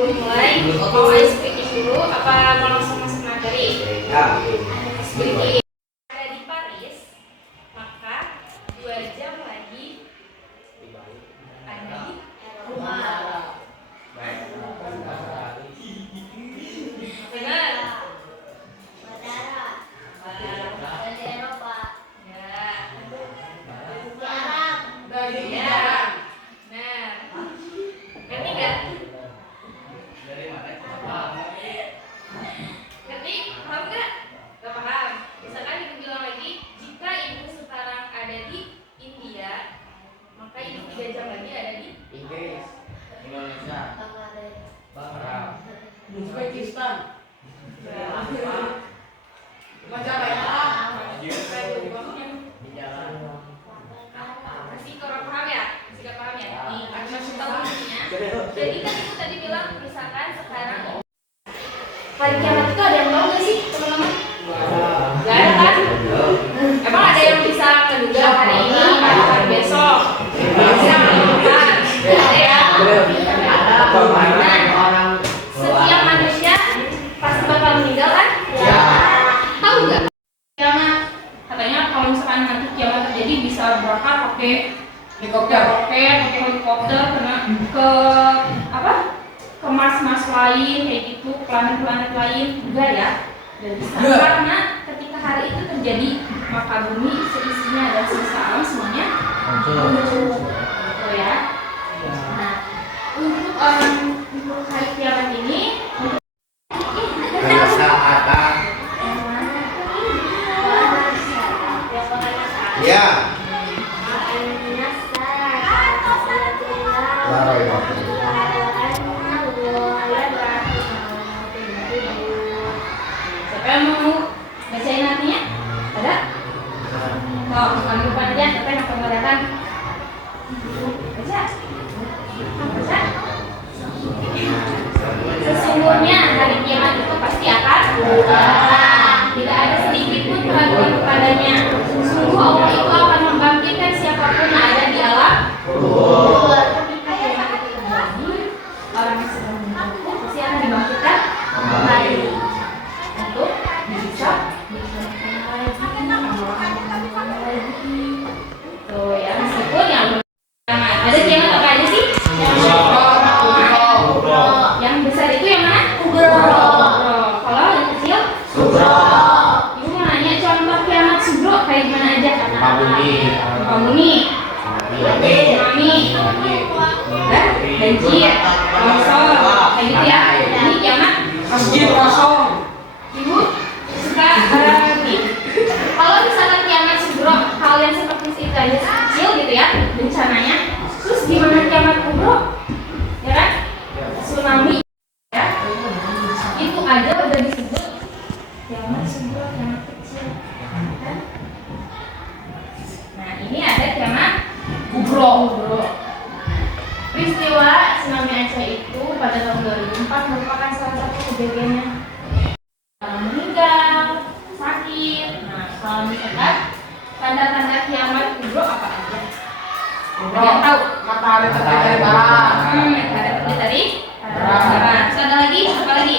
Sebelum mulai, mau ice breaking dulu apa mau langsung masuk materi? Ice breaking. Ada di Paris, maka 2 jam lagi ada di Roma. Benar. Uzbekistan. Masih kurang paham ya? Masih gak paham ya? Nih, kasih tahu intinya. Jadi kan itu tadi bilang misalkan sekarang hari kiamat itu ada yang tahu nggak sih teman-teman? Gak ada kan? Emang ada yang bisa menduga hari ini atau hari besok? Bisa menentukan? Ada ya? Nah, setiap manusia pasti bakal meninggal kan? Ya. Tahu nggak? Kiamat katanya kalau misalkan nanti kiamat terjadi bisa berangkat pakai helikopter, pakai helikopter ke apa? Ke Mars lain kayak gitu, planet-planet lain juga ya. Dan bisa karena ketika hari itu terjadi maka bumi seisinya dan semesta alam semuanya hancur. Gitu ya. Nah, untuk hari kiamat ini ya. Siapa yang mau bacain artinya? Ada? Oh, bukan lupa aja, siapa yang akan mengatakan? Baca. Baca. Sesungguhnya hari kiamat itu pasti akan tidak ada sedikit pun keraguan kepadanya. Sungguh Allah itu akan membangkitkan siapapun yang ada di alam. Ketika kiamat itu terjadi, orang yang sedang meninggal pun pasti akan dibangkitkan kembali untuk bisa tuh ya, meskipun yang ada kiamat apa aja sih? Yang besar itu yang mana? Kubro. Kalau yang kecil? Subro. Ibu mau nanya contoh kiamat subro kayak gimana aja? Pamuni, tsunami, banjir, longsor, kayak gitu ya. Ini kiamat Masjid kosong. Ibu suka kalau misalkan kiamat subro hal yang seperti itu aja kecil gitu ya bencananya, terus gimana kiamat kubro? Ya kan? Tsunami ya, itu aja udah disebut kiamat subro, kiamat kecil kan? Nah ini ada kiamat kubro. Peristiwa tsunami Aceh itu pada tahun 2004 merupakan salah satu kejadiannya orang meninggal, sakit. Nah kalau misalkan tanda-tanda kiamat kubro apa aja? Ada yang tahu? Matahari terbit dari barat. Matahari terbit dari barat. Terus ada lagi? Apa lagi?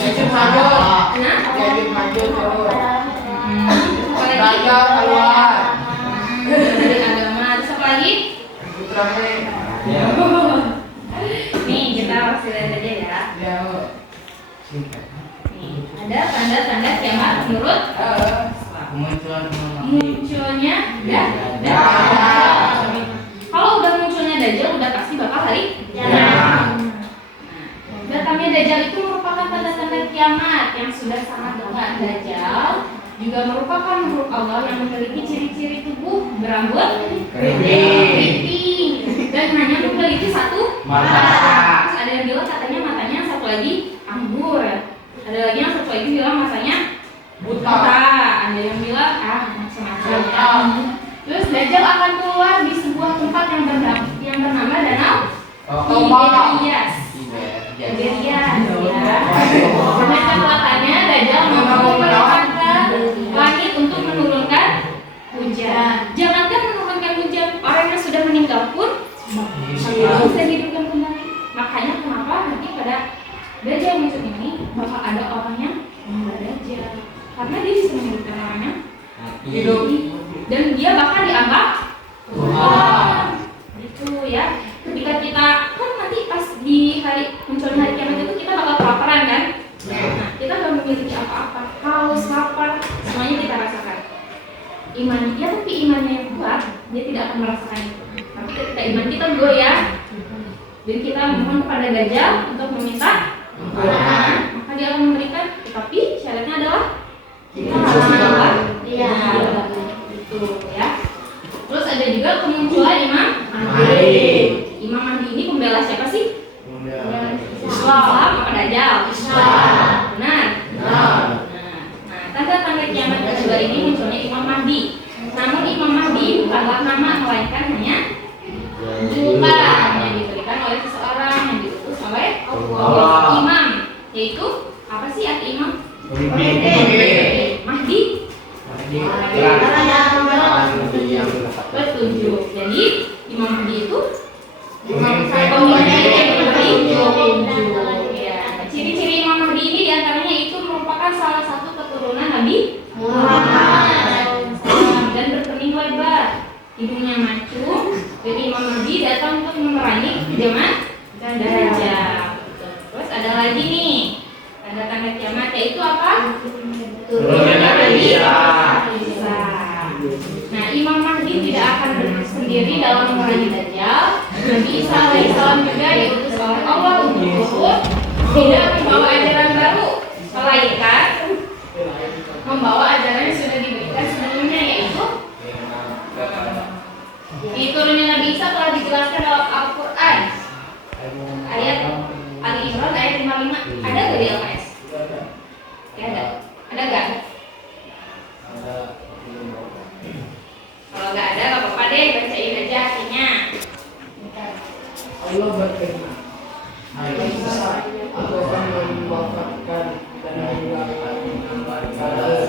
Yesus maju. Nah? Yesus maju terus. Apa lagi? Dajjal keluar. Dari agama. Terus apa lagi? Putra mereka. Nih kita kasih lihat aja ya. Nih ada tanda-tanda kiamat menurut munculnya Dajjal. Kalau udah munculnya Dajjal udah pasti bakal hari kiamat. Datangnya Dajjal itu merupakan tanda-tanda kiamat yang sudah sangat dekat. Dajjal juga merupakan makhluk Allah yang memiliki ciri-ciri tubuh berambut keriting dan hanya memiliki satu mata. Terus ada yang bilang katanya matanya yang satu lagi anggur. Ada lagi yang satu lagi bilang matanya buta. Ada yang bilang macam-macam. Terus Dajjal akan keluar di sebuah tempat yang bernama Danau Tiberias. Tiberias ya. Dengan kekuatannya Dajjal mampu melewatkan langit untuk menurunkan hujan. Jangankan menurunkan hujan, orang yang sudah meninggal pun bisa dihidupkan kembali. Makanya karena dia bisa menghidupkan orang yang Hidup. dan dia bahkan dianggap Tuhan. Itu ya. Ketika kita kan nanti pas di hari munculnya hari kiamat itu kita bakal kelaparan kan? Nah, kita gak memiliki apa-apa, haus, lapar, semuanya kita rasakan. Iman dia, tapi imannya yang kuat, dia tidak akan merasakan itu. Tapi ketika iman kita goyah dan kita mohon kepada Dajjal untuk meminta maka dia akan memberikan, tetapi syaratnya adalah kita harus menolak itu ya. Terus ada juga kemunculan Imam Mahdi. Imam Mahdi ini pembela siapa sih? Islam apa Dajjal? Islam. Benar. Nah, tanda-tanda kiamat kedua ini munculnya Imam Mahdi. Namun Imam Mahdi bukanlah nama, melainkan hanya julukan yang diberikan oleh seseorang yang diutus oleh Allah. Imam, yaitu apa sih arti imam? Mahdi. Petunjuk. Jadi Imam Mahdi itu pemimpin yang diberi petunjuk. Ya. Ciri-ciri Imam Mahdi ini diantaranya itu merupakan salah satu keturunan Nabi Muhammad dan berkening lebar, hidungnya mancung. Jadi Imam Mahdi datang untuk memerangi zaman Dajjal. Terus ada lagi nih tanda-tanda kiamat, yaitu apa? Turunnya Nabi Isa. Nah, Imam Mahdi tidak akan sendiri dalam memerangi Dajjal. Nabi Isa alaihissalam juga diutus oleh Allah untuk turun, tidak membawa ajaran baru, melainkan membawa ajaran yang sudah diberikan sebelumnya, yaitu di turunnya Nabi Isa telah dijelaskan dalam Al-Quran ayat Ali Imran ayat 55. Ada nggak di LKS? Ya, ada nggak? Kalau nggak ada nggak apa-apa deh, bacain aja artinya. Allah berfirman, aku akan mewafatkan dan menghilangkan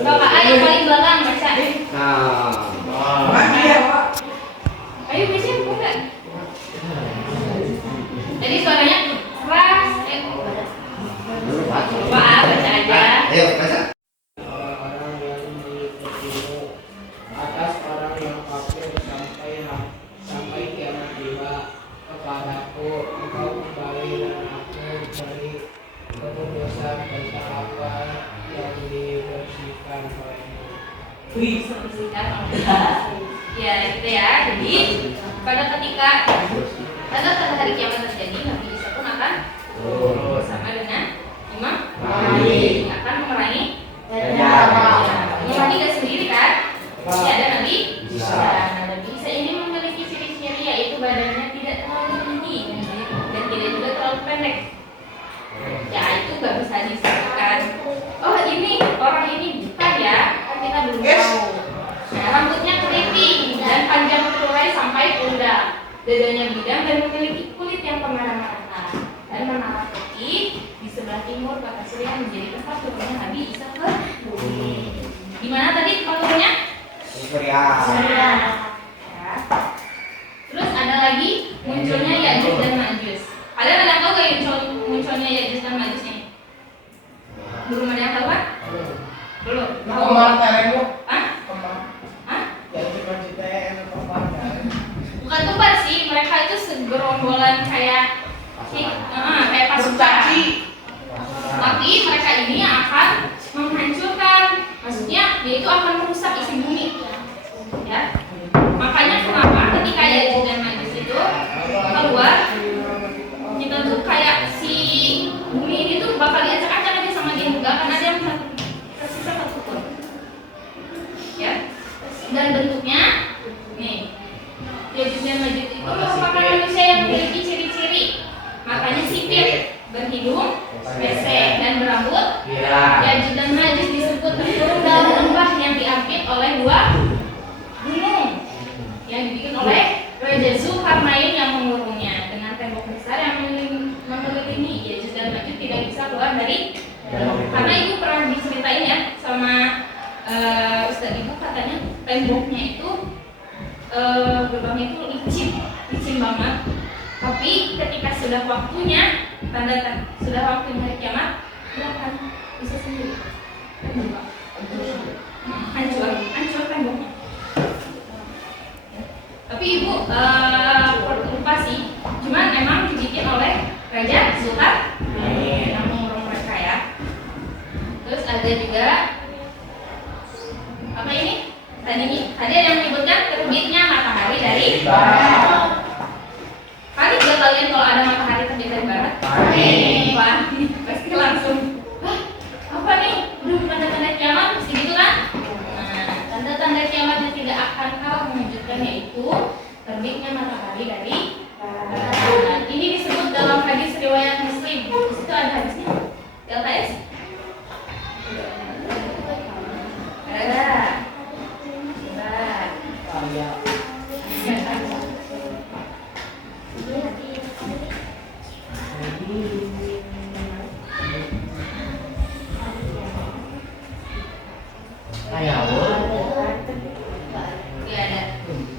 Bapak ayat paling belakang baca. Mati ya Pak. Ayo baca bukan? Jadi suaranya keras. Bapak baca aja. Ayo, baca. Orang-orang yang mengikutimu atas orang yang kafir sampai kiamat tiba, kepadaku engkau kembali dan aku beri keputusan tentang apa yang dibersihkan olehmu. Ya gitu ya. Jadi pada ketika pada hari kiamat terjadi, Nabi Isa pun akan bersama dengan Imam Mahdi akan memerangi Dajjal. Imam Mahdi tidak sendiri kan? Masih ada Nabi Isa. Nah, Nabi Isa ini memiliki ciri-ciri, yaitu badannya tidak terlalu tinggi dan tidak juga terlalu pendek. Ya itu gak bisa disebutkan. Oh ini orang ini bukan ya, kan kita belum tahu. Nah, rambutnya keriting dan panjang terurai sampai pundak. Dadanya bidang dan memiliki kulit yang kemerah-merahan dan menara putih. Di sebelah timur kota Syria menjadi tempat turunnya Nabi Isa ke bumi. Di mana tadi tempat turunnya? Syria. Ya. Terus ada lagi munculnya Ya'juj dan Ma'juj. Kalian ada tahu gak munculnya Ya'juj dan Ma'juj ini? Belum ada yang tahu kan? Belum. Kemar teremu. Hah? Kemar. Hah? Ya cita-cita enak kemar. Bukan tumpar sih, mereka itu segerombolan kayak kayak pasukan. Tapi mereka ini akan menghancurkan, maksudnya dia itu akan merusak isi bumi. Ya. Makanya kenapa ketika Ya'juj dan Ma'juj itu keluar, kita tuh kayak si bumi ini tuh bakal diacak-acak aja sama dia, nggak akan ada yang tersisa satupun. Ya. Dan bentuknya nih, Ya'juj dan Ma'juj itu merupakan manusia yang memiliki ciri-ciri. Makanya sipit, berhidung, pesek, dan berambut. Ya'juj dan Ma'juj disebut terkurung dalam lembah yang diapit oleh dua gunung yang dibikin oleh Raja Zulkarnain yang mengurungnya dengan tembok besar yang mengelilingi. Ya'juj dan Ma'juj tidak bisa keluar dari karena ibu pernah diceritain ya sama Ustaz ibu, katanya temboknya itu gerbangnya itu licin banget. Tapi ketika sudah waktunya sudah waktunya hari kiamat, dia akan bisa sendiri. hancur temboknya. Tapi ibu lupa sih, cuman emang dibikin oleh Raja Zulkarnain, nama mereka ya. Terus ada juga apa ini? Tadi ada yang menyebutkan terbitnya matahari dari barat. Panik gak kalian kalau ada matahari terbit dari barat? Panik. Pasti langsung. Apa nih? Tanda-tanda kiamat mesti gitu kan? Nah, tanda-tanda kiamat yang tidak akan kalah mewujudkan yaitu terbitnya matahari dari barat. Ini disebut dalam hadis riwayat Muslim. Di situ ada hadisnya. LTS. Ada.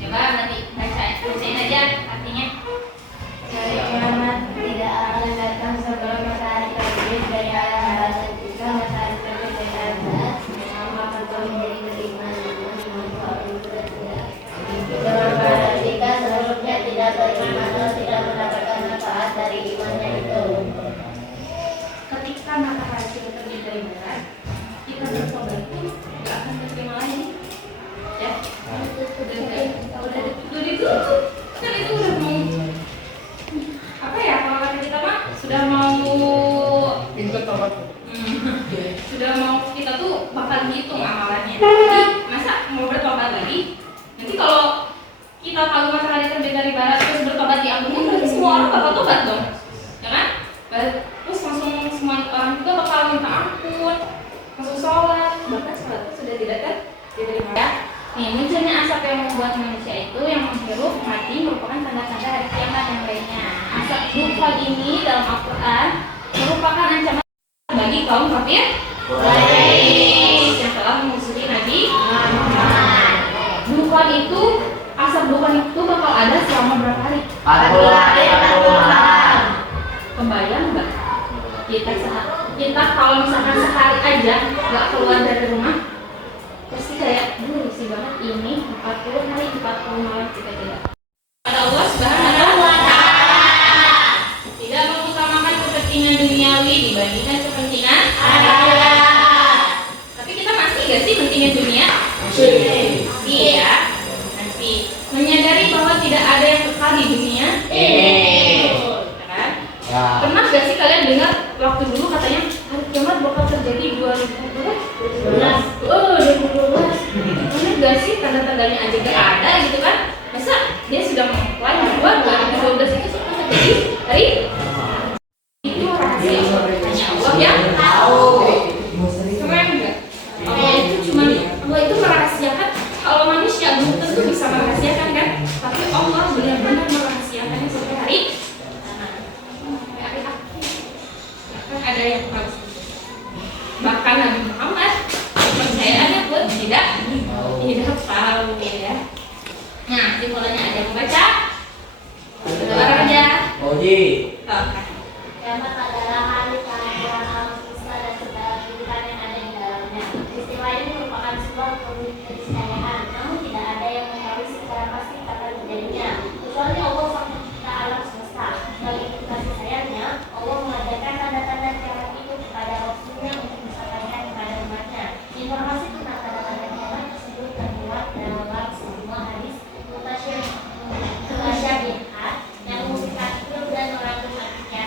Coba nanti bacain aja artinya. Hari kiamat tidak akan datang sebelum matahari terbit dari arah barat. Ketika matahari terbit dari arah barat, maka kau menjadi beriman dengan semua orang sudah tidak. Jika sebelumnya tidak beriman atau tidak mendapatkan manfaat dari imannya itu. Ketika matahari sudah terbit dari barat, kita bertobat itu nggak akan terima lagi, ya. Udah ditutup, kan itu udah mau apa ya? Kalau kata kita mah sudah mau Pintu tobat. sudah mau kita tuh bakal hitung amalannya. Jadi masa mau bertobat lagi? Nanti kalau kita tahu matahari terbit dari barat terus bertobat diampuni, berarti semua orang bakal tobat dong, ya kan? Terus langsung semua orang juga bakal minta ampun, langsung sholat, bahkan sholat itu sudah tidak diterima. Ya. Nih, munculnya asap yang membuat manusia itu yang menghirup mati merupakan tanda-tanda hari kiamat yang lainnya. Asap dufan ini dalam Al-Quran merupakan ancaman bagi kaum kafir Quraisy yang telah memusuhi Nabi Muhammad. Dufan itu, asap dufan itu bakal ada selama berapa hari? 40 malam. Kebayang nggak? Kita kalau misalkan sehari aja nggak keluar dari rumah, pasti kayak, risih banget ini 40 hari 40 malam kita tidak. Pada Allah Subhanahu wa Ta'ala tidak mengutamakan kepentingan duniawi dibandingkan kepentingan akhirat. Tapi kita masih nggak sih pentingin dunia? Masih ya. Masih menyadari bahwa tidak ada yang kekal di dunia. Kan? Pernah gak sih kalian dengar waktu dulu katanya hari kiamat bakal terjadi 2012? Oh, 2012. Pernah gak sih tanda-tandanya aja gak ada gitu kan? Masa dia sudah mengklaim bahwa 2012 itu sudah terjadi hari itu rahasia hanya Allah yang tahu. Keren gak? Allah itu cuma Allah itu merahasiakan. Kalau manusia belum tentu bisa merahasiakan kan? Tapi Allah benar-benar merahasiakannya sampai hari ada yang harus, bahkan Nabi Muhammad percayaannya pun tidak tahu ya. Nah, simpulannya ada yang membaca ada orang aja. Oji. Kiamat adalah hari kelahiran manusia dan segala kehidupan yang ada di dalamnya. Peristiwa ini merupakan sebuah keniscayaan, namun tidak ada yang mengetahui secara pasti kapan terjadinya, kecuali Allah Sang Pencipta alam semesta. Sebagai kasih sayangnya, Allah mengajarkan tanda-tanda kiamat itu kepada Rasulnya untuk disampaikan kepada umatnya. Informasi tentang tanda-tanda kiamat tersebut termuat dalam semua hadis mutasyabihat yang mengisahkan dan mengandung artinya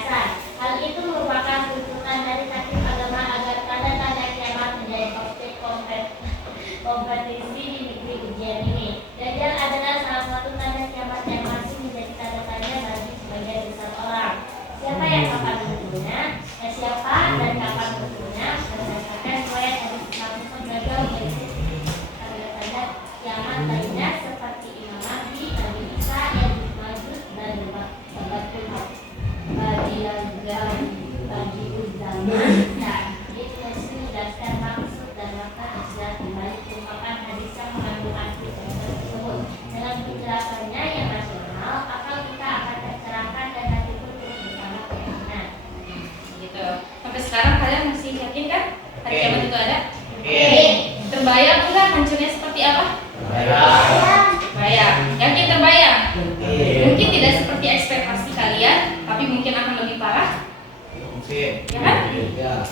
Oke. Ya kan? Ya.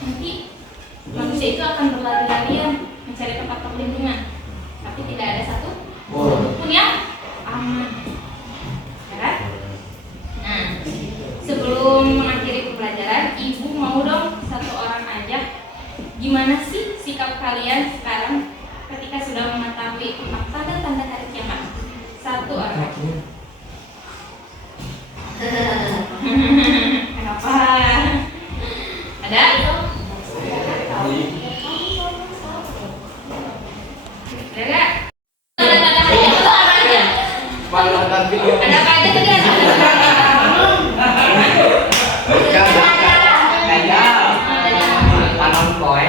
Nanti manusia itu akan berlari-larian mencari tempat perlindungan, tapi tidak ada satu pun yang aman. Ya kan? Nah, sebelum mengakhiri pembelajaran, ibu mau dong satu orang aja. Gimana sih sikap kalian sekarang ketika sudah mengetahui tentang tanda-tanda hari kiamat? Satu orang. Kenapa? Ada? Ada nggak? Tanda-tanda hari kiamat apa aja? Ada video. Ada apa aja tadi? Tanam koe.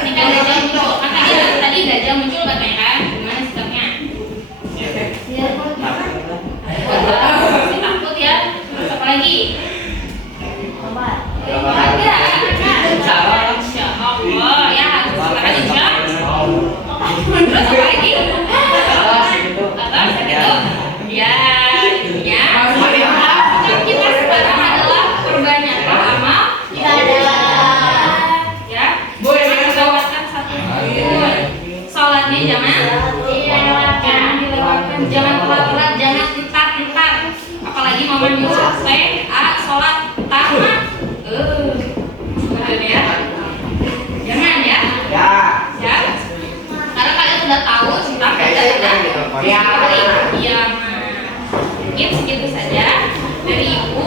Ketika Dajjal muncul, kan tadi Dajjal muncul katanya kan, gimana sikapnya? Masih takut ya? Terus apa lagi? Ada. Insya Allah ya, harus silakan insya. Terus apa lagi? Atas itu. Ya, intinya kita sekarang adalah perbanyakan amal ibadah. Ya, melewatkan satu sholatnya jangan dilewatkan, jangan telat-telat, jangan entar-entar. Apalagi momen selesai, sholat tamat. Ya. Jangan ya. Ya. Karena kalian sudah tahu tentang tanda-tanda hari kiamat. Mungkin segitu saja dari ibu.